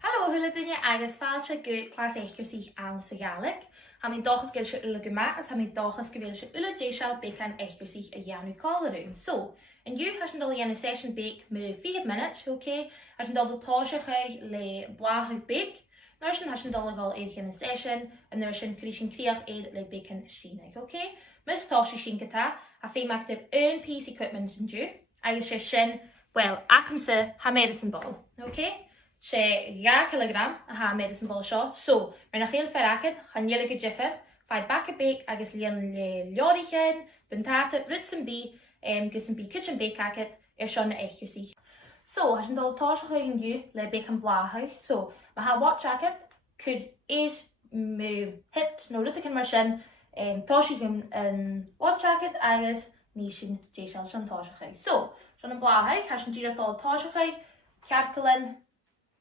Hallo thula duine agus fáilte go chlás eacarsaich ann sa Gaelic. Ha mí dochas gil se ula go maithas, ha mí dochas go bhfuil se ula déisial beagan eacarsaich a dheanú cálarún. So, in dú has an dul dhéanú session bake mu 5 minutes, okay? Has an dul táiseach le bláthach bake. Nuair sin has an dul gáil éad dhéanú session, a nuair sin crí sin críoch éad le beagan síneach, okay? Mus táise sin gotá, a féimeachtab un piece equipment in dú, agus sé sin, well, acamsa ha medicine ball, okay? Sé 2 kilogram a ha medicine ball seo. So, mar nach chéal ferrachad, chan dhéala go jiffer, fáid bac a bake agus líon le leorichin, buntáta, roots an bí, gus an bí kitchen bake agad seo na eacarsaich. So, has an dul táiseach an dú le beagan bláthach. So, ma ha watch agad, could éid mu hit no rutachan mar sin, táisiach an watch agad agus ní sin déisial sin táiseach. So, sin an bláthach, has an díreach dul táiseach, cearcalan,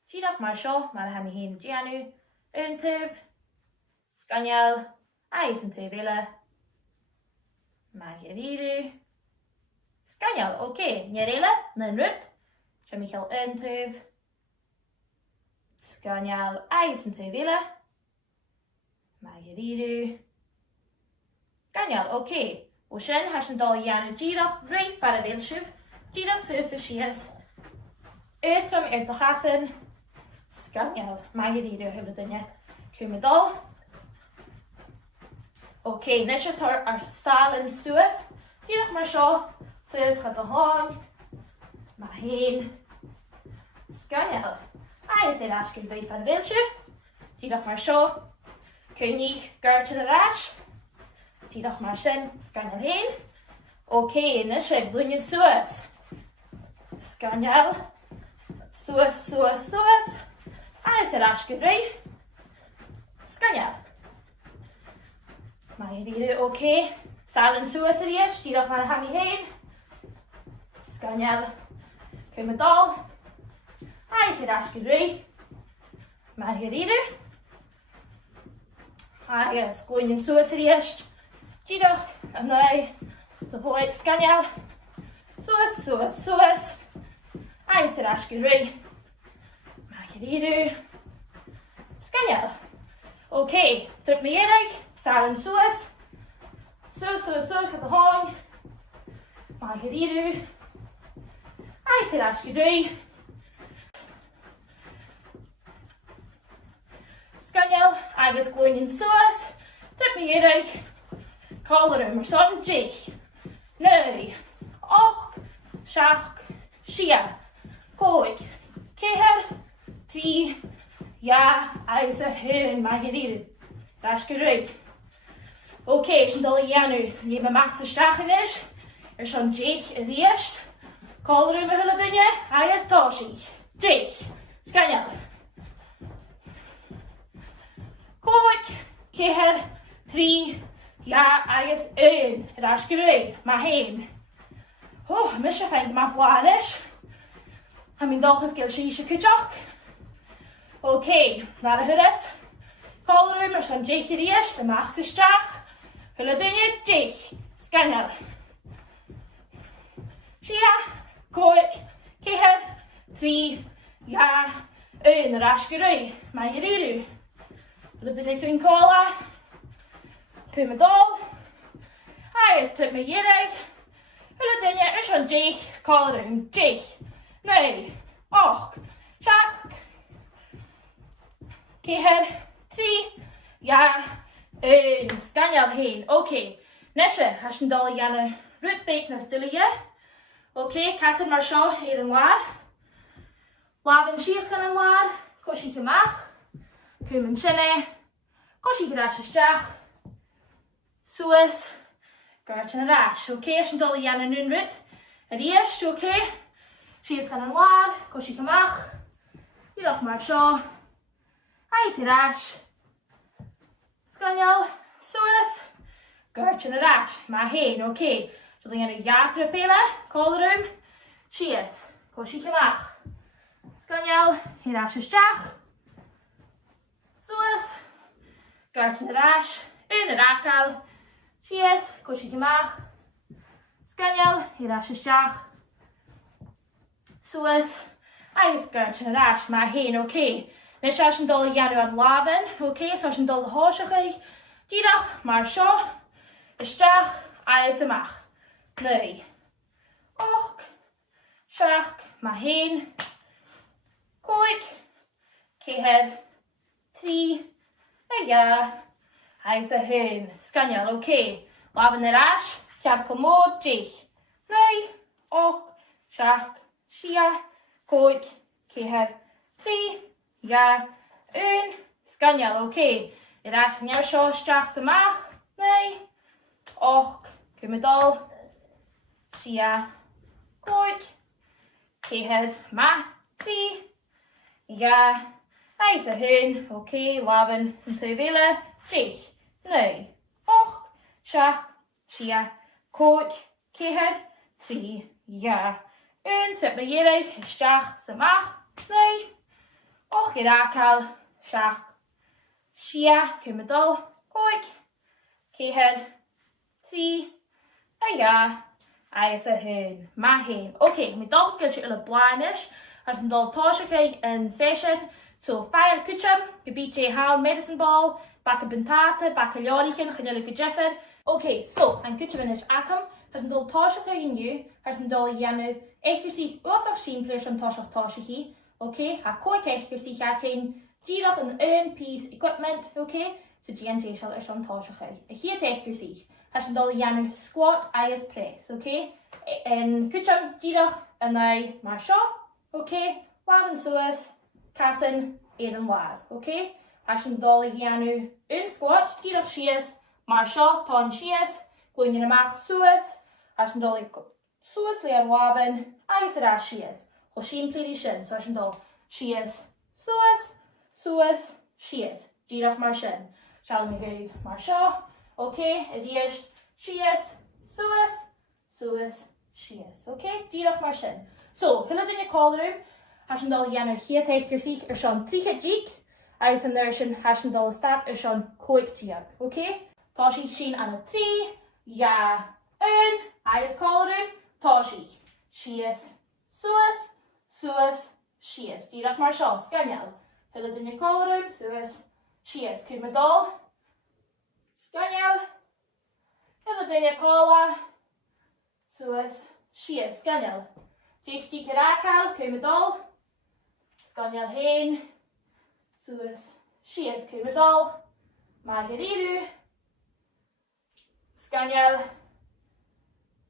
chiad mar seo, mar ha mi hén dheanú, untah, scanneal, agus an tuh eile, mheadhan, scanneal, ok, níor eile, na rut, se mi chael untah, scanneal, agus an tuh eile, mheadhan, scanneal, ok, o sin has an dul dheanú díreach reit far a bhéil siúh, díreach suas a sias, uitrum do chasan, scanneal, mheadhan thula duine, cúma dul. Ok, nes se tar ar stalin suas, díreach mar seo, suas chad a háin, mheadhan, scanneal, agus é ascin bhí fan bhéil siúh, díreach mar seo, cúnich gairt a rás, díreach mar sin, scanneal hain. Ok, nes se blúin suas, scanneal, suas, suas, suas, agus é ascin bhí, scanneal. Mheadhan, ok, stalin suas a ríis, díreach mar ha mi hain, scanneal, cúma dul, agus é ascin bhí, mheadhan, agus glúin suas a ríis, díreach an nai, do bhid scanneal, suas, suas, suas, agus é ascin bhí, mheadhan, scanneal. Ok, druk me dhearg, stalin suas, suas, suas, suas at a háin, mheadhan, agus é ascin bhí, scanneal, agus glúin suas, druk me dhearg, cálarún mar son, 10, 9, 8, 7, 6, 5, 4, 3, ja, agus a hun, mheadhan, ascin bhí. Ok, sin dul dheanú, ní me max isteachán is, son 10 a ríis, cálarún mar thula duine, agus táisiach, 10, scanneal. 5, 4, 3, ja, agus 1, ascin bhí, mheadhan. Oh, mis se feint ma plán is. Ha mín dochas gil síise cuiteach. Ok, mar a thuras, cálarún mar son 10 a ríis, le max isteach, thula duine 10, scanneal. 6, 5, 4, 3, ja, 1, ascin bhí, mheadhan. Thula duine cúin cála, cúma dul, agus druk me dhearg, thula duine son 10, cálarún, 10, 9, 8, 7, 4, 3, ja, 1, scanneal hain. Ok, nes has an dul dheanú root bake na stiùireadh. Ok, casan mar seo éad an lár. Láhann sios gan an lár, cosisiach amach, cúman sinne, cosisiach rás isteach, suas, gairt an rás. Ok, as an dul dheanú nún root a ríis, ok, sios gan an lár, cosisiach amach, díreach mar seo, agus é rás, scanneal, suas, gairt an rás, mheadhan, ok. So dheanú gheatra péile, cálarún, sios, cosisiach amach, scanneal, é rás isteach, suas, gairt an rás, un a racal, sios, cosisiach amach, scanneal, é rás isteach, suas, agus gairt an rás, mheadhan, ok. Nes as an dul dhéanamh an lábhain, okay? So as an dul háiseach, díreach mar seo, isteach agus amach. 9, 8, 7, mheadhan, 5, 4, 3, agus a hyn. Sganial, okay. Lábhain arás, cead mód, 10, 9, 8, 7, 6, 5, 4, 3, 1. Sganial, okay. Arás near seo isteach amach, 9, 8, cumadal, 6, 5, 4, 3, agus a hyn, okay. Lábhain an tuaimhíle, 10, 9, 8, 7, 6, 5, 4, 3, 1. Trip me dhéireadh, isteach samach, 9, 8 eacarsaich, 7, 6, cumadal, 5, 4, 3, agus a hyn. Mheadhan. Okay, mi dal go le blainis as an dul táiseach in session. So fire kucham, gebíte haal medicine ball, back a bentata, back a leorichin, chanel go jeffer. Okay, so an kucham is akam, as an dul táiseach in you, as an dul yanu, eacarsaich oosach simpler an táiseach. Okay, ha coic eacarsaich akin, díreach an piece equipment, okay? So GNJ shall is an táiseach. A chiad eacarsaich, as an dul yanu squat, agus press, okay? En kucham, díreach an I mar seo, okay? Lábhain suas, Casan an lab, okay? As an dul dhéanamh squat, díreach sias, mar seo tá sias, glúine amach suas, as an dul suas le an lábhain, agus arás sias. Cho siimplí sin, so as an dul sias, suas, sias. Díreach mar sin. Shall me gaibh mar seo, okay? A díist sias, suas, sias, okay? Díreach mar sin. So, thuile in your callroom, as an dul dhéanamh chiad eacarsaich sean tríchaid, agus an nuair sin as an dul stad sean 5 chiad, okay? Tá sí sin an 3, 1, agus callroom, tá sí sias, suas, sias. Díreach mar seo, sganial. Thuile in your callroom, suas, sias. Cumadal, sganial. Thuile in your calla, suas, sias, sganial. Díchtí eacarsaich, cumadal, sganial hain, suas, sias, cumadal, margariru, sganial,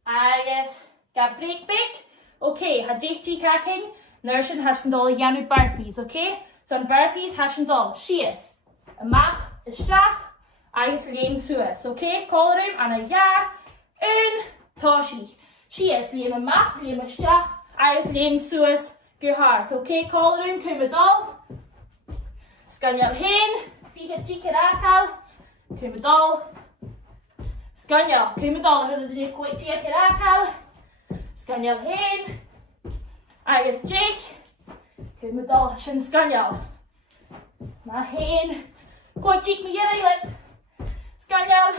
agus, gab break. Okay, ha díchtí caking, nuair sin has an dul dhéanamh burpees, okay? So an burpees has an dul sias, amach, isteach, agus léim suas, okay? Callroom an a tá sí. Sias, léim amach, léim isteach, agus léim suas, go hart, okay? Callroom, cumadal, sganial hain, fiche eacarsaich, cumadal, sganial, cumadal, thuile in your coit eacarsaich, sganial hain, agus deich, cumadal sin sganial. Mheadhan, coit me dhéireadh, sganial,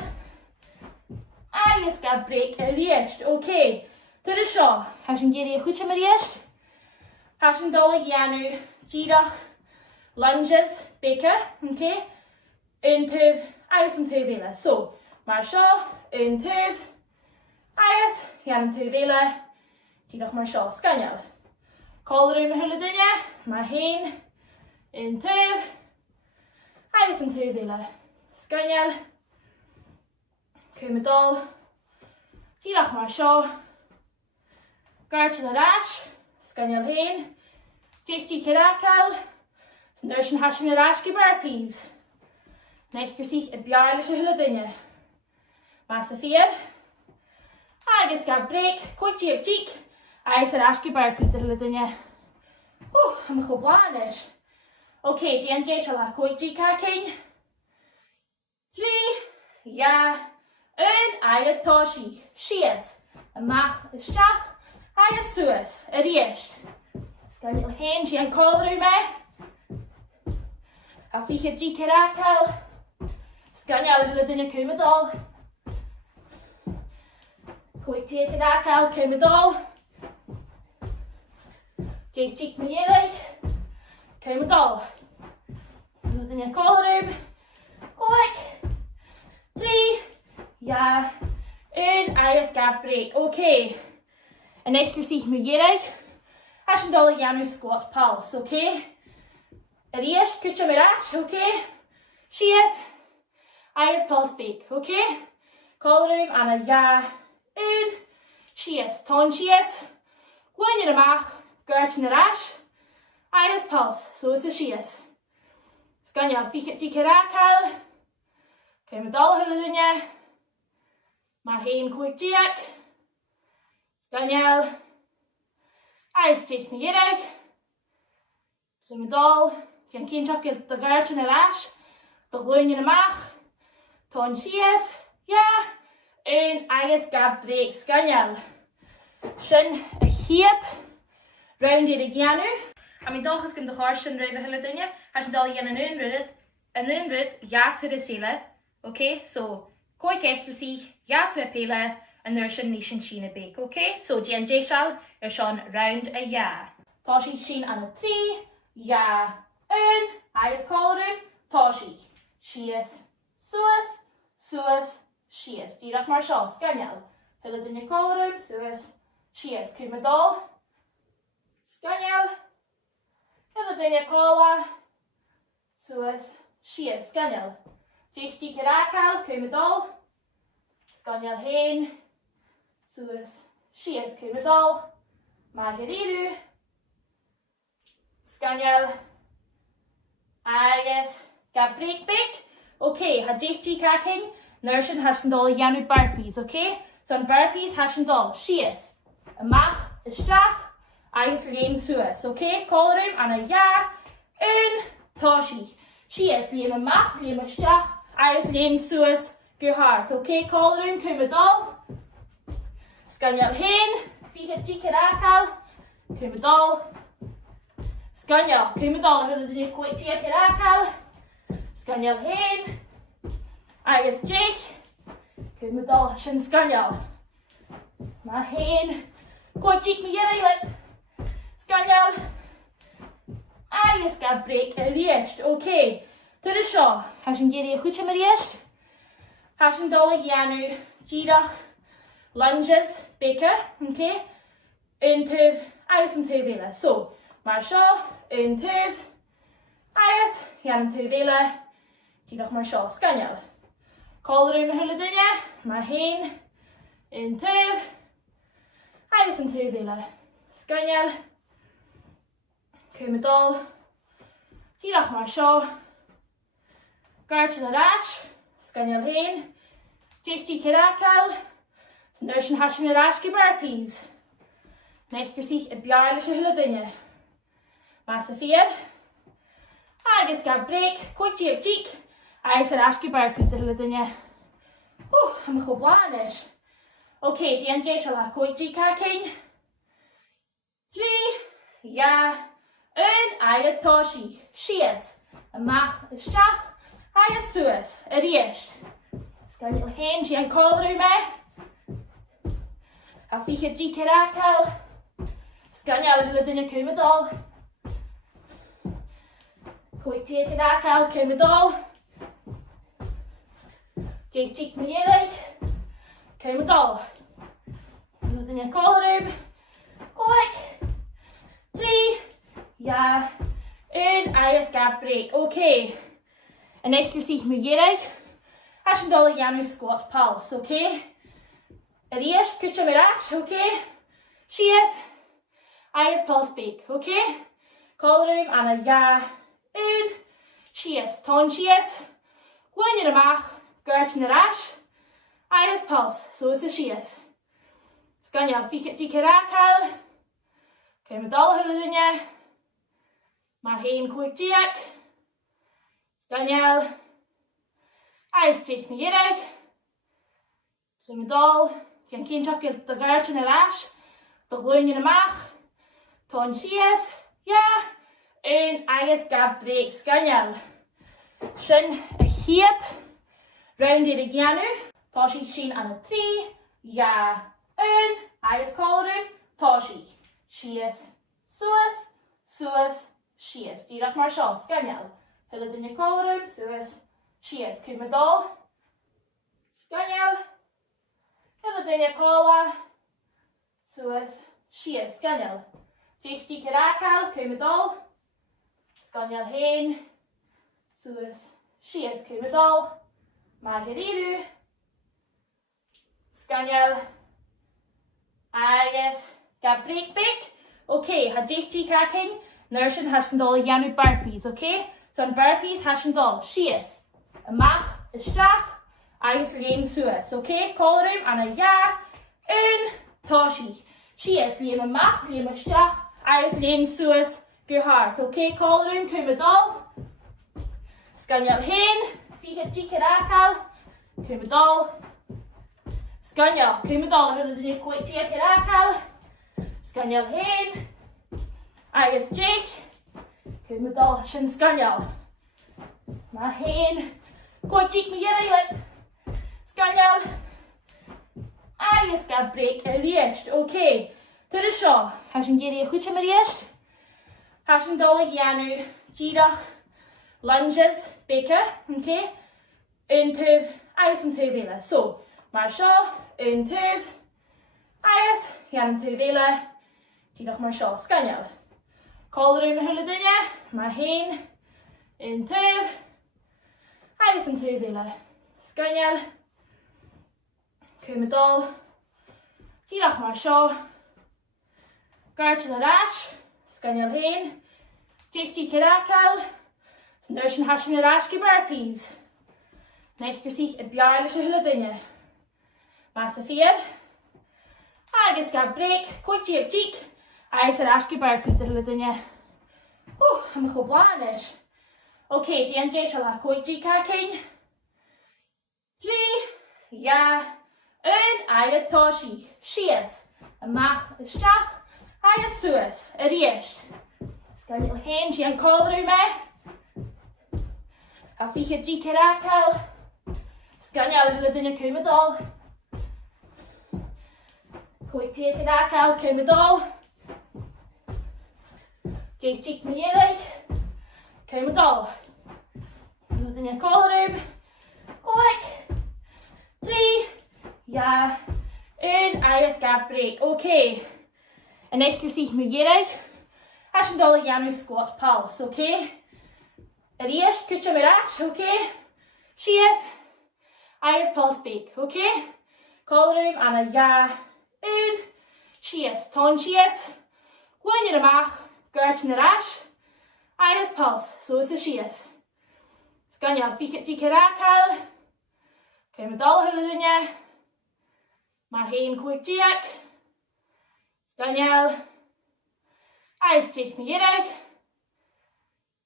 agus gab break a riist, okay? Tuair seo, has an géirí a chuite mar riist, has an dul dhéanamh díreach lunges, beagan, okay? Tuamh, agus an tuaimhíle. So, mar seo, tuamh, agus, dhéanamh tuaimhíle, díreach mar seo, sganial. Callroom thuile duine, mheadhan, tuamh, agus an tuaimhíle, sganial. Cumadal, díreach mar seo, gartan arás, sganial hain, díchtí eacarsaich, san nuair sin has sin arás go burpees. Eacarsaich a bearla se thuile duine. Mas a fiad, agus gab break, coití díic, agus arás go burpees a thuile duine. Am go blainis. Okay, DNJ shall ha coití caking. 3, 1, agus tá sí, sias, amach, isteach, agus suas, a riist. Sganial hain, sí an callroom a fiche eacarsaich, sganial thuile duine cumadal, coití eacarsaich, cumadal, díchtí me dhéireadh, cumadal, duine collarúm, cóic, trí, ja, agus gab break. Okay. En eacarsaich mheadhan. Has an dul dhéanamh squat pulse, okay? Aríis, cúte mar ais, okay? Sias, agus pulse break, okay? Collarúm ana ja, sias, tón sias, gluine amach, gairt na ais, agus pulse, so is a sias. Scanneal, fiche caracal, cé me dul hula duine, ma hain cúig diac, scanneal, agus tréis mheadhan, cé me dul, cean cínteach de gairt na ais, de gluine amach, tón sias, ja, agus gab break, scanneal. Sin a chiad, round i'r dhéanamh. A mi dochas gyn dy chor sy'n rhaid hyle dynia, a sy'n dal i yn ryd, iach tyr y sile. Okay, so, coig eacarsaich, iach tyr y pele, a nyr sy'n ni sy'n sy'n y bec, okay? So, dian deisial, sy'n round a ia. Tá si sy'n an y tri, ia, agus collarúm, tá si. Sias, suas, sias. Díreach mar seo, scanneal. Hyle dynia collarúm, suas, sias. Cwm y dol, scanneal. Hyle dynia colla, suas, sias, scanneal. Deichdi caracal, cwm y dol, scanneal hain, suas, sias. Cwm y dol, magariru, scanneal, agus gab break bec. Okay, ha deichdi cacing, nursing has yn dol ianw burpees, okay? So yn burpees has yn dol, sias, amach, istrach, agus leim suas, okay? Collarúm ana ja, tá si. Sias, leim amach, leim istrach, agus leim suas, gehart, okay? Collarúm, cwm y dol, scanneal hain, fiche di caracal, cwm y dol, scanneal, cwm y dol, hwnnw dyn ni coig di caracal, scanneal hain, agus deich, cwm y dol, sy'n scanneal. Ma hain, coig di mheadhan, let's scanneal, agus gab break a riest, okay. Dyr y sio, has yn geri a chwtio ma riest, has yn dol a dhéanamh, díreach, lunges, beca, okay? Un tyf, agus yn tyf eile. So, mar sio, un tyf, agus, dhéanamh tyf eile, díreach mar sio, scanneal. Collarúm a hula duine, ma hain, un tyf, agus yn tyf eile, scanneal. Cwm y dol, díreach mar sio, gairt na ais, scanneal hain, deichdi caracal, sy'n sy'n hasin yr ais gyda'r burpees. Eacarsaich y beagan sy'n hula duine. Mas y fiad, agus gab break, coig diag dic, agus yr ais gyda'r burpees y hula duine. Am eich o blaen is. Okay, dian deisial a coig dic cacing. 3, ja, agus tá si. Sias, amach, istrach, agus suas, a riest. Scanneal hain, dian collarúm me. A fiche di caracal, scanneal hula duine cwm y dol, coig di caracal, cwm y dol, deich di mheadhan, cwm y dol, hula duine collarúm, coig, trí, ja, agus gab break. Okay, en eacarsaich mheadhan, has yn dol a dhéanamh squat pulse, okay? Aríis, cúte mar ais, okay? Sias, agus pulse break, okay? Collarúm ana ja, sias, tón sias, gluine amach, gairt na ais, agus pulse, so is a sias. Scanneal, fiche di caracal, cwm y dol hwnnw duine, ma hain coig diac, scanneal, agus tréis mheadhan, cwm y dol, cean cínteach de gairt na ais, de gluine amach, tón sias, ja, agus gab break, scanneal. Sin a chiad, round i'r dhéanamh, tá si sy'n an y tri, ja, agus collarúm, tá si. Sias, suas, sias. Díreach mar seo, scanneal. Hula dunne collarúm, suas, sias, cúmadol, scanneal, hula dunne collar, suas, sias, scanneal. Dichtí caracal, cúmadol, scanneal hain, suas, sias, cúmadol, magariru, scanneal, agus, ga break big. Okay, ha dichtí cacking, nursing hashendol yanu burpees, okay? So on burpees hashendol, sias, amach, istrach, agus leim suas, okay? Collarúm and a ja, toshi. Sias, leim amach, leim istrach, agus leim suas, gehart, okay? Collarúm, cúmadol, scanneal hain, ficha dicaracal, cúmadol, scanneal, cúmadol, hula dunne coitia caracal, scanneal hain, agus dich, cúmadol, sin scanneal. Ma hain, coitic me let's scanneal, agus ga break a riest, okay. Tur is seo, hashin geri a chucha me riest, hashin dolig yanu, ghàidhlig, lunges, beagan, okay. Tuv, agus an tuv vela. So, mar seo, tuv, agus, yan tuv vela, ghàidhlig mar seo, scanneal. Collarúm na hula dunne, ma hain, tuv, agus an tuv vela, scanneal. Cúmadol, ghàidhlig mar seo, gartil arash, scanneal hain, dichtí caracal, nursing hashin arash ge burpees. Eacarsaich a beagan se hula dunne. Fàs Fiot, agus ga break, coitia cheek, agus arash ge burpees a hula dunne. I'm a go blanish. Okay, DNJ shall have coitia cacking. 3, ja, agus toshi, sias, amach, istrach, agus suas, a riest. Scanneal hain, she an collarúm me. A ficha dicaracal, scanneal hula dunne cúmadol. Coitia caracal, cúmadol. Dichtí mheadhan, cúmadol. Hula dunne collarúm. Coic. 3, ja, agus ga break. Okay. En eacarsaich mheadhan. Hashendol yanu squat pulse, okay? Arias, kucha mirash, okay? Sias, agus pulse bake, okay? Collarúm and a ja, sias, ton sias, gwyn yn amach, gart yn arash, agus pulse, so is a sias. Scanneal ficha dicaracal, cúmadol hula dunne, ma hain coitia, scanneal, agus dich mheadhan,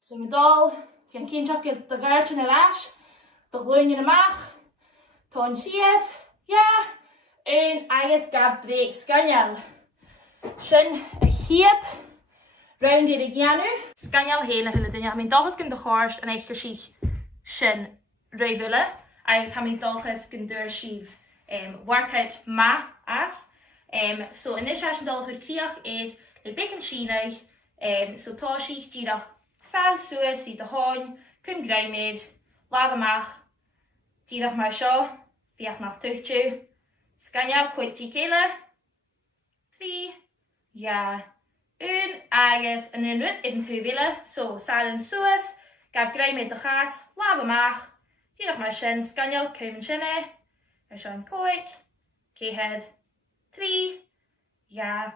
cúmadol, gan cinseach gil do gart yn arash, do glwyn yn amach, ton sias, ja, agus ga break, scanneal. Sin a chiad, round i'r ghianw. Scanneal hain a hula dunne, ha mi'n dochas gyn do chorst an eacarsaich sin roivile, agus ha mi'n dochas gyn dur sif workout ma as. So in this session dol hud criach is le beagan siuthadaibh, so toshi, ghàidhlig, sal suas, fi de hain, cym graimid, laf amach, ghàidhlig mar seo, fiach nach tuchtú, scanneal coitia céile, 3, ja, agus an inrut in tuv vile, so sal and suas, gaf graimid de chas, laf amach, ghàidhlig mar sin, scanneal cym sinne, mar sean coic, céhead, 3, ja,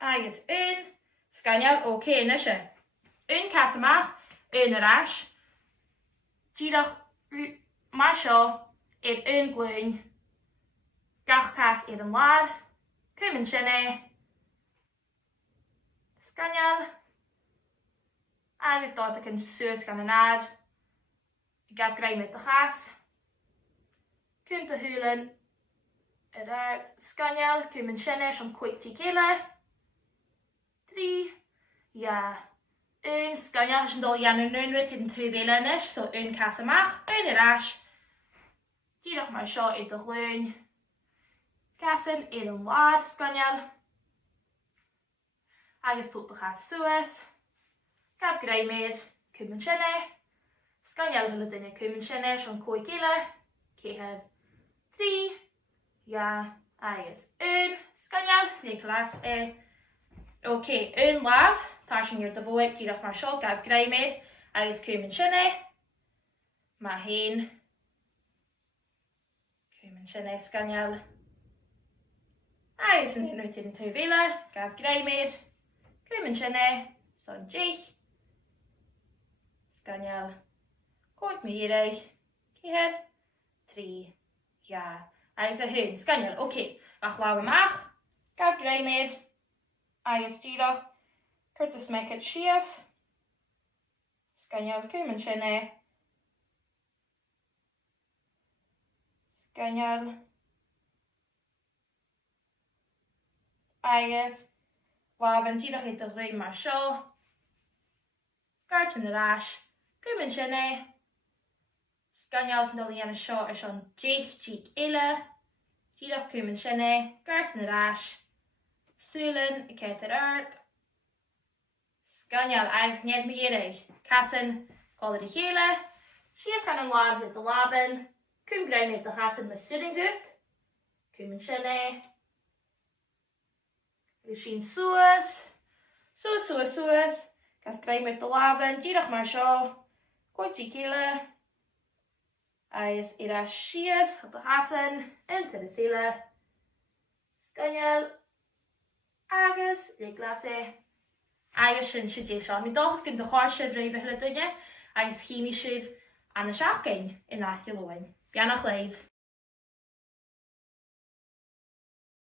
agus scanneal, okay, nishe. Cas amach, arash, ghàidhlig mar seo, glwyn, gach cas an lad, cym sinne, scanneal, agus dod ac yn suas gan yn ad, gaf graimid de chas, cym to hulen, scanneal, cym sinne, som coitia céile, 3, ja, scanneal hashendol yanu nunrut in tuv vile nish, so cas amach, arash, ghàidhlig mar seo de glwyn, casan an lad, scanneal, agus tot de chas suas, gaf graimid, cym sinne, Scanneal hula dunne cumin sinne sean cóig céile, céad, trí, ga, agus un, scanneal, le glas Ok, un laf, tá sin ar do bhóig díreach mar seo gabh graimid agus cumin sinne, mheadhan, cumin sinne scanneal, agus yn unrhyw tyn tyfila, gaf graimid, cumin sinne, son jich, scanneal, cóig mheadhan, céad, trí, ga, agus a hwn, scanneal, ok, gach law amach, gaf graimid, agus díreach, Curtas mecad sias, scanneal cumin sinne, scanneal, agus waban díreach i do rhaid mar seo, gart yn yr as, cumin sinne, scanneal sy'n dod i enw seo ar sean jich jig eile, díreach cumin sinne, gart yn yr as, súlan i ceit yr ard, scanneal agus ned mheadhan, casan golar i chéile, sias gan an láb le do laban, cúm graimid do chasan me siuthadaibh, cumin sinne, agus sin suas, gaf graimid do laban, díreach mar seo, cóig tí céile, agus ira sias do chasan, inta na céile, scanneal, agus le glase, agus sin si dé seo. Mi dachas gyn do chóir sibh raibh hula dunne, agus chimi sibh an na seachgain in a hiolóin. Beanach leibh.